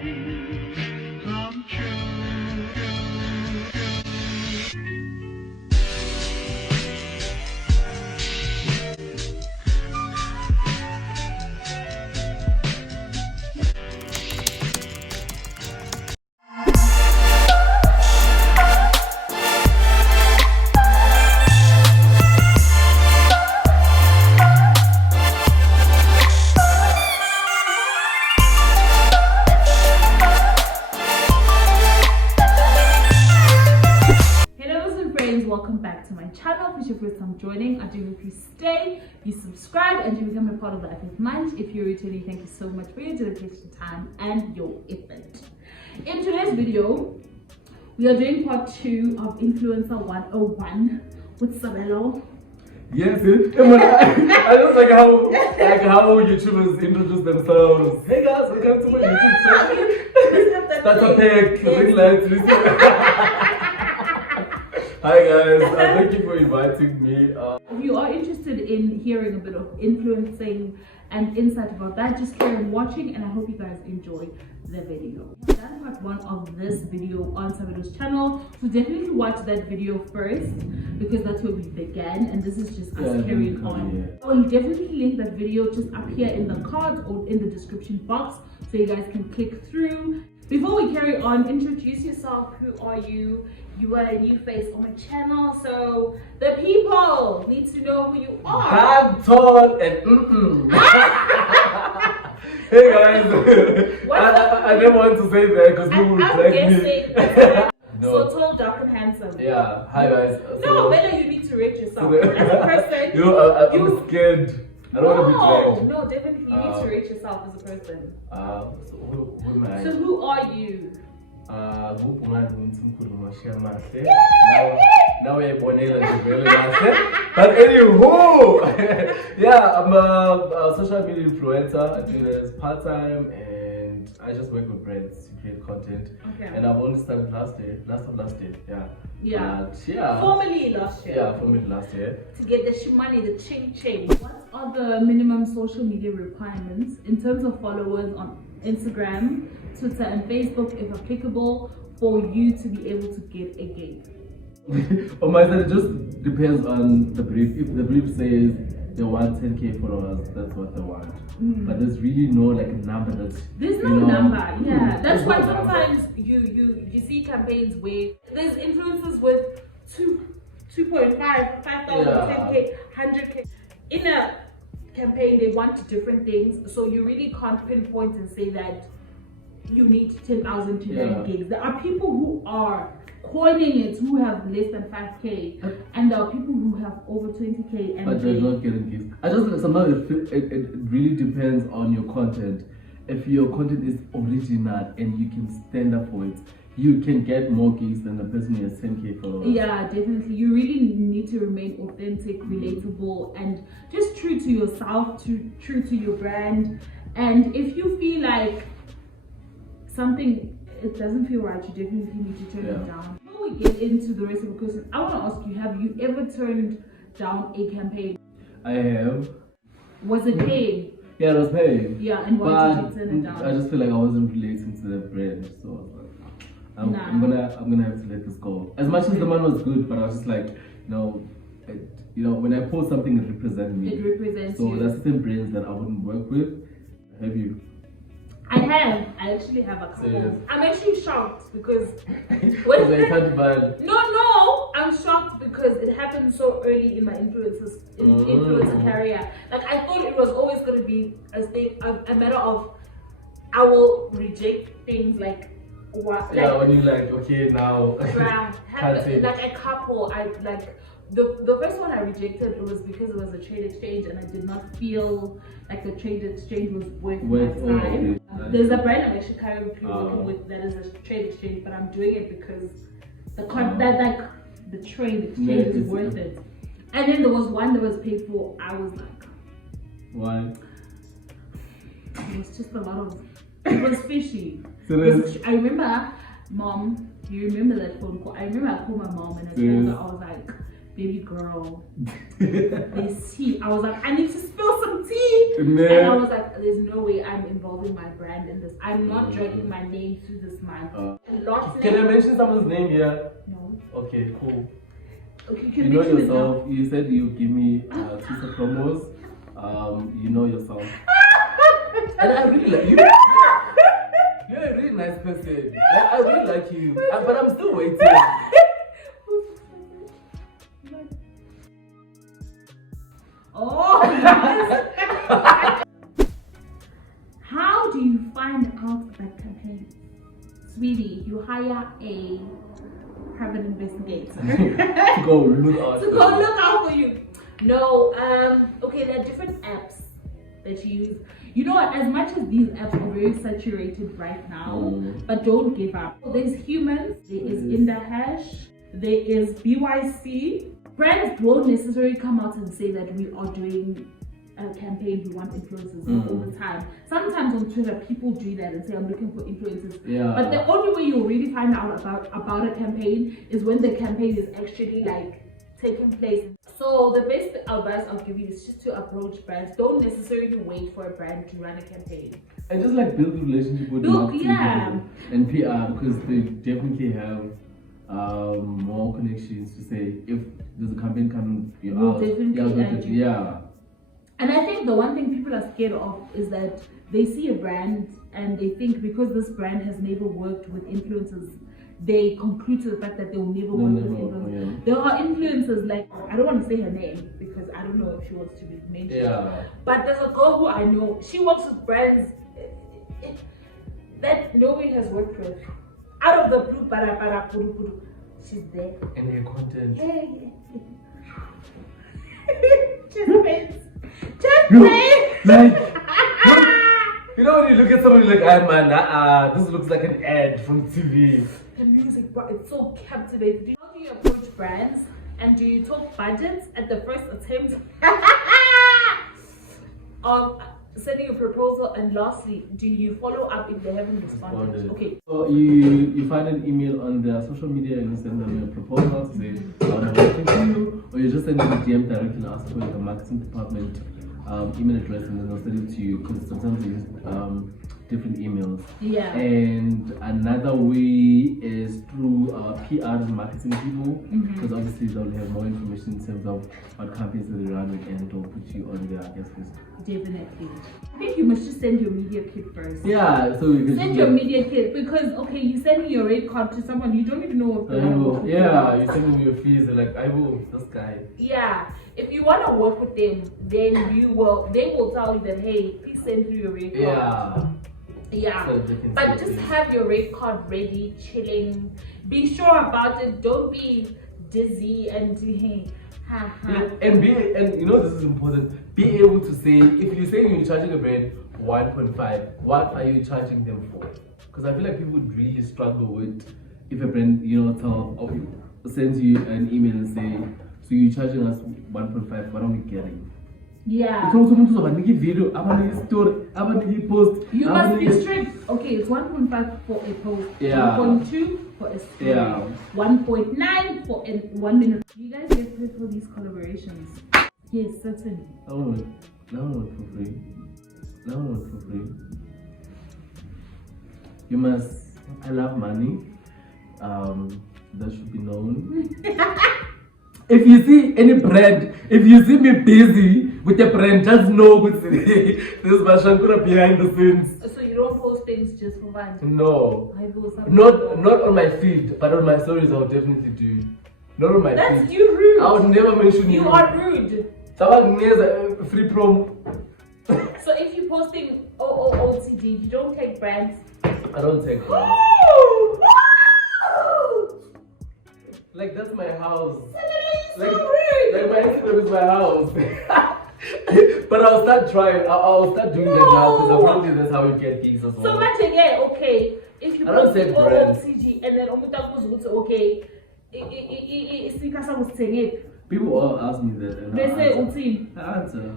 come true. Welcome back to my channel. If it's your first time joining, I do hope you stay, you subscribe, and you become a part of the Life with Munch. If you're returning, thank you so much for your dedication, time, and your effort. In today's video, we are doing part 2 of Influencer 101 with Sabelo. Yes, I just like how YouTubers introduce themselves. Hey guys, welcome to my YouTube channel. Start a pack, ring lights. Hi guys, thank you for inviting me. If you are interested in hearing a bit of influencing and insight about that, just carry on watching, and I hope you guys enjoy the video. That's part 1 of this video on Sabelo's channel, so definitely watch that video first because that's where we began, and this is just us carrying on. I will definitely link that video just up here in the cards or in the description box so you guys can click through. Before we carry on, introduce yourself. Who are you? You are a new face on my channel, so the people need to know who you are. I'm tall and Hey guys, I never want to say that because people will drag me. No. So tall, dark, and handsome. Yeah. Hi guys. No, better you need to rate yourself as a person. I'm scared. I don't want to be dragged. No, definitely you need to rate yourself as a person. So who am I? So who are you? Now we're born in but anywho, yeah, I'm a social media influencer. I do this part-time and I just work with brands to create content. Okay. And I've only started last year. Yeah. But, yeah. Formally last year. Yeah, formally last year. To get the money, the ching. What are the minimum social media requirements in terms of followers on Instagram, Twitter, and Facebook, if applicable, for you to be able to get a gig? On my side, it just depends on the brief. If the brief says they want 10k followers, that's what they want. But there's really no like number that's there's no number. Yeah, that's why sometimes you see campaigns where there's influencers with 2.5, 5,000, 10k, 100k in a campaign. They want different things, so you really can't pinpoint and say that you need 10,000 to get gigs. There are people who are coining it who have less than 5k, and there are people who have over 20k and but they're not getting gigs. I just sometimes it really depends on your content. If your content is original and you can stand up for it, you can get more gigs than the person who has 10k followers. Yeah, definitely. You really need to remain authentic, relatable, and just true to yourself, true to your brand. And if you feel like something it doesn't feel right, you definitely need to turn it down. Before we get into the rest of the question, I want to ask you, have you ever turned down a campaign? I have. Was it paying? Yeah, it was paying. Yeah, and why did you turn it down? I just feel like I wasn't relating to the brand, so I was like, I'm gonna have to let this go. As much as the man was good, but I was just like, when I post something, it represents me. It represents you. So there's certain brands that I wouldn't work with. Have you? I actually have a couple. So, I'm actually shocked because No, I'm shocked because it happened so early in my influencer career. Like I thought it was always gonna be a matter of I will reject things like what. Yeah, when you like okay now. Like a couple, the first one I rejected, it was because it was a trade exchange and I did not feel like the trade exchange was worth my time. There's a brand I'm actually currently working with that is a trade exchange, but I'm doing it because the trade exchange is worth it. And then there was one that was paid for. I was like, why? It was just a lot of. It was fishy. I remember, Mom. You remember that phone call? I remember I called my mom and I told her, I was like, baby girl, they see. I was like, I need to spill some some tea. Nah. And I was like, there's no way I'm involving my brand in this. I'm not dragging my name through this man. Can I mention someone's name here? No. Okay, cool. Okay, You know yourself. You said you give me Twitter promos. You know yourself. And I really like you. You're a really nice person. Like, I really like you. But I'm still waiting. Oh! How do you find out about campaigns? Sweetie, you hire a private investigator to go look out for you. No, okay, there are different apps that you use. You know what, as much as these apps are very saturated right now, but don't give up. There's Humans, there is IndaHash, there is BYC. Brands won't necessarily come out and say that we are doing a campaign, we want influencers all the time. Sometimes on Twitter, people do that and say, I'm looking for influencers. Yeah. But the only way you'll really find out about a campaign is when the campaign is actually like taking place. So the best advice I'll give you is just to approach brands. Don't necessarily wait for a brand to run a campaign. And just like build a relationship with marketing people and PR, because they definitely have more connections to say if there's a campaign coming, yeah. And I think the one thing people are scared of is that they see a brand and they think because this brand has never worked with influencers, they conclude to the fact that they will never work with influencers. Yeah. There are influencers like, I don't want to say her name because I don't know if she wants to be mentioned. Yeah. But there's a girl who I know, she works with brands that nobody has worked with. Out of the blue, she's there. And her content. Hey. Just face. Like, you know when you look at somebody like, this looks like an ad from TV. The music, bro, it's so captivating. How do you approach brands? And do you talk budgets at the first attempt of sending a proposal? And lastly, do you follow up if they haven't responded? Okay. So you find an email on their social media and you send them a proposal to say, I want to work with you, or you just send them a DM directly and ask for the marketing department email address, and then they'll send it to you, because sometimes they use different emails. Yeah. And another way is through PR and marketing people, because obviously they'll have more information in terms of what campaigns they run, and they'll put you on their guest list. Definitely. I think you must just send your media kit first. Yeah, so you can send your media kit, because okay, you sending your rate card to someone you don't even know if they will. Yeah, you send them your fees. They're like, I will this guy. Yeah. If you want to work with them, then they will tell you that, hey, please send through your rate card. Yeah. So but just have your rate card ready, chilling. Be sure about it. Don't be dizzy and doing and you know this is important. Be able to say, if you say you're charging a brand 1.5, what are you charging them for? Because I feel like people would really struggle with if a brand, sends you an email and say, so you're charging us 1.5, what are we getting? Yeah. It's also video, story, post. You must be strict. Okay, it's 1.5 for a post. Yeah. 1.2 for a story. Yeah. 1.9 for 1 minute. You guys get paid for these collaborations? Yes, certainly. No for free. No for free. You must. I love money. That should be known. If you see any brand, if you see me busy with a brand, just know this is Bashankura behind the scenes. So you don't post things just for fun? No. Not on my feed, but on my stories I would definitely do. Not on my feed. That's you rude. I would never mention you. You are rude. Free promo. So if you're posting OOTD, you don't take brands? I don't take brands. Like, that's my house. Like my Instagram is my house. But I'll start trying. I'll start doing that now, because apparently that's how you get gigs as well. So much again, okay. If you post OOTG and then okay, people all ask me that. They say I answer.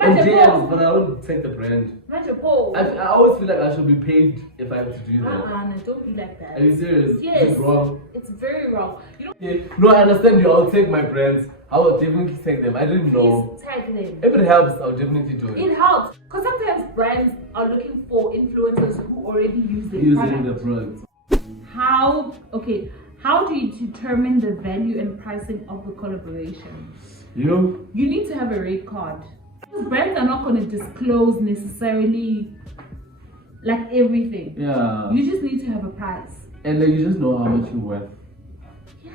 And DMs, but I don't take the brand. I always feel like I should be paid if I have to do that. No, don't be like that. Are you serious? Yes. It's wrong. It's very wrong. You know? Yeah. No, I understand you. I'll take my brands. I will definitely take them. I didn't know. Please tag them. If it helps, I'll definitely do it. It helps. Because sometimes brands are looking for influencers who already use their Using the products. How do you determine the value and pricing of the collaboration? You need to have a rate card. Because brands are not going to disclose necessarily like everything. Yeah. You just need to have a price. And then you just know how much you're worth. Yeah.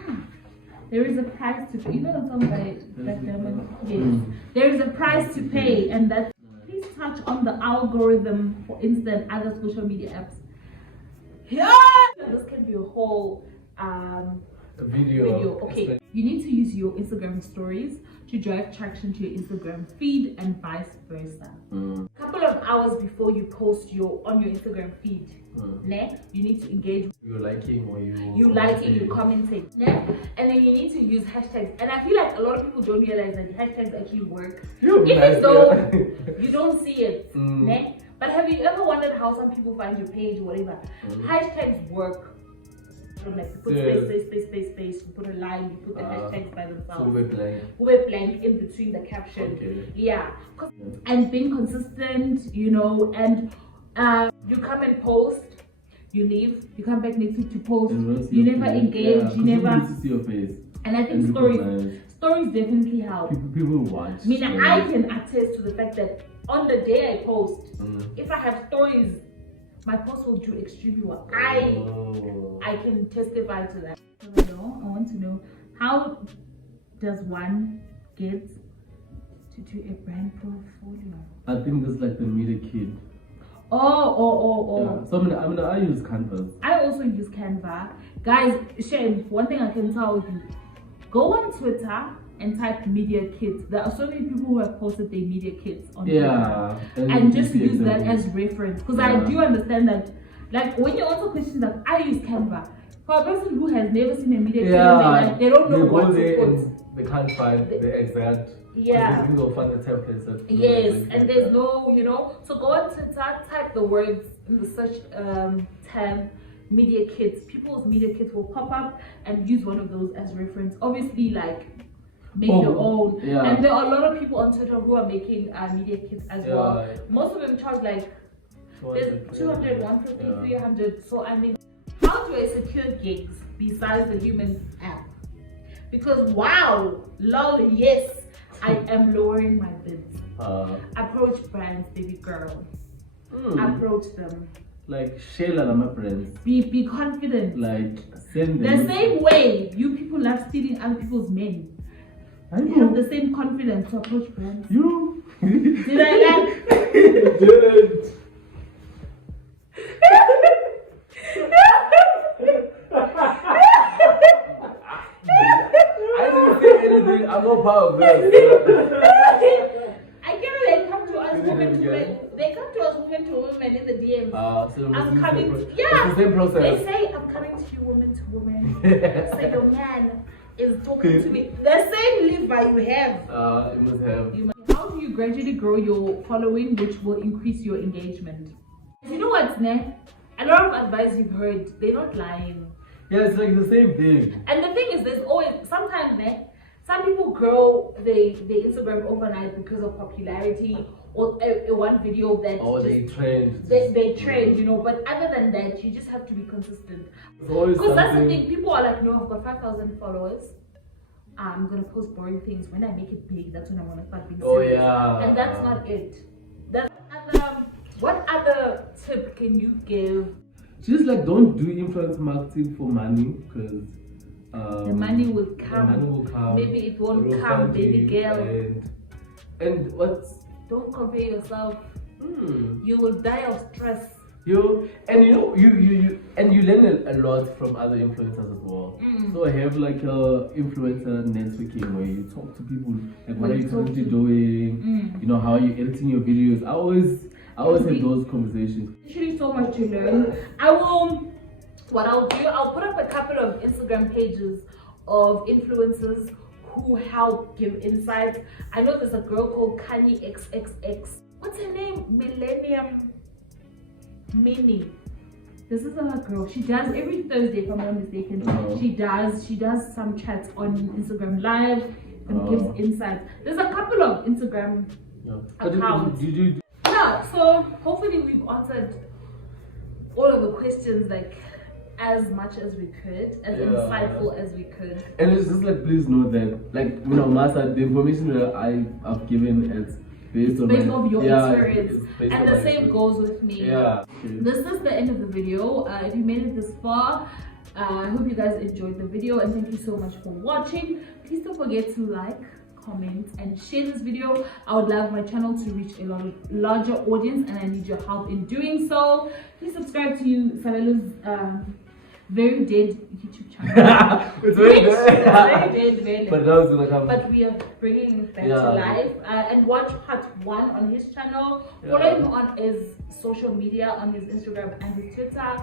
There is a price to pay. You know that song by Black Diamond? Yes. There is a price to pay, and that. Please touch on the algorithm, for instance, other social media apps. Yeah. This can be a whole a video. Okay. You need to use your Instagram stories to drive traction to your Instagram feed and vice versa. A couple of hours before you post on your Instagram feed, you need to engage. You're liking or you're commenting. And then you need to use hashtags. And I feel like a lot of people don't realize that the hashtags actually work. Even though you don't see it. But have you ever wondered how some people find your page or whatever? Hashtags work. Like you put space, you put a line, you put the hashtags by themselves. So we're blank in between the caption. Okay. Yeah. And being consistent, and you come and post, you leave, you come back next week to post, you never engage, you never see your face. And I think stories definitely help. People watch. I mean, I can attest to the fact that on the day I post, if I have stories, my post will do extremely well. I can testify to that. I want to know, how does one get to do a brand portfolio? I think it's like the media kit. Oh. Yeah. So I use Canvas. I also use Canva. Guys, Shane, one thing I can tell you, go on Twitter and type media kits. There are so many people who have posted their media kits on Twitter. And just use that as reference. Because I do understand that, like, when you answer questions like, I use Canva, for a person who has never seen a media kit, they don't know what to put. They can't find the exact. Yeah. They will find the templates. Yes, and there's no, so go on Twitter, type the words in the search tab, media kits. People's media kits will pop up, and use one of those as reference. Obviously, like, make your own. Yeah. And there are a lot of people on Twitter who are making media kits as well. Most of them charge like 200, 150, 300. So I mean, how do I secure gigs besides the human app? Because wow, lol, yes, I am lowering my bids. Approach brands, baby girl. Approach them. Like Shayla, my friends. Be confident. Like send them. The same way you people love stealing other people's men. You have the same confidence to approach brands. You did I like? Didn't. I didn't say anything. I'm not part of this. I get they come to us women to men. They come to us women to women in the DMs. So I'm coming. It's the same process. They say I'm coming to you woman to woman. Say your man is talking to me. The same liver you have. You must have. How do you gradually grow your following, which will increase your engagement? You know what's next? A lot of advice you've heard, they're not lying. Yeah, it's like the same thing. And the thing is, there's always sometimes some people grow their Instagram overnight because of popularity or one video that they trend. They trend, But other than that, you just have to be consistent. Because that's the thing. People are like, no, I've got 5,000 followers. I'm gonna post boring things. When I make it big, that's when I'm gonna start being serious. And that's not it. What other tip can you give? Just like, don't do influence marketing for money, because the money will come. The money will come. Maybe it won't come, baby girl. And don't compare yourself. You will die of stress. You learn a lot from other influencers as well. So I have like a influencer networking where you talk to people, like, what are you currently doing? How are you editing your videos? I always have those conversations. Literally so much to learn. What I'll do, I'll put up a couple of Instagram pages of influencers who help give insights. I know there's a girl called Kanye XXX. What's her name? Millennium Mini. This is a girl. She does every Thursday, if I'm not mistaken. She does some chats on Instagram Live and gives insights. There's a couple of Instagram accounts. Yeah, so hopefully we've answered all of the questions like as much as we could, as insightful as we could. And it's just like, please note that, like, you know, Master, the information that I've given is based on your experience, and the same goes with me. Yeah. This is the end of the video. If you made it this far, I hope you guys enjoyed the video, and thank you so much for watching. Please don't forget to like, comment, and share this video. I would love my channel to reach a larger audience, and I need your help in doing so. Please subscribe to Sabelo's very dead YouTube channel. It's very dead. Very dead, very but now it's gonna come. But we are bringing it back to life. And watch part 1 on his channel. Follow him on his social media, on his Instagram and his Twitter.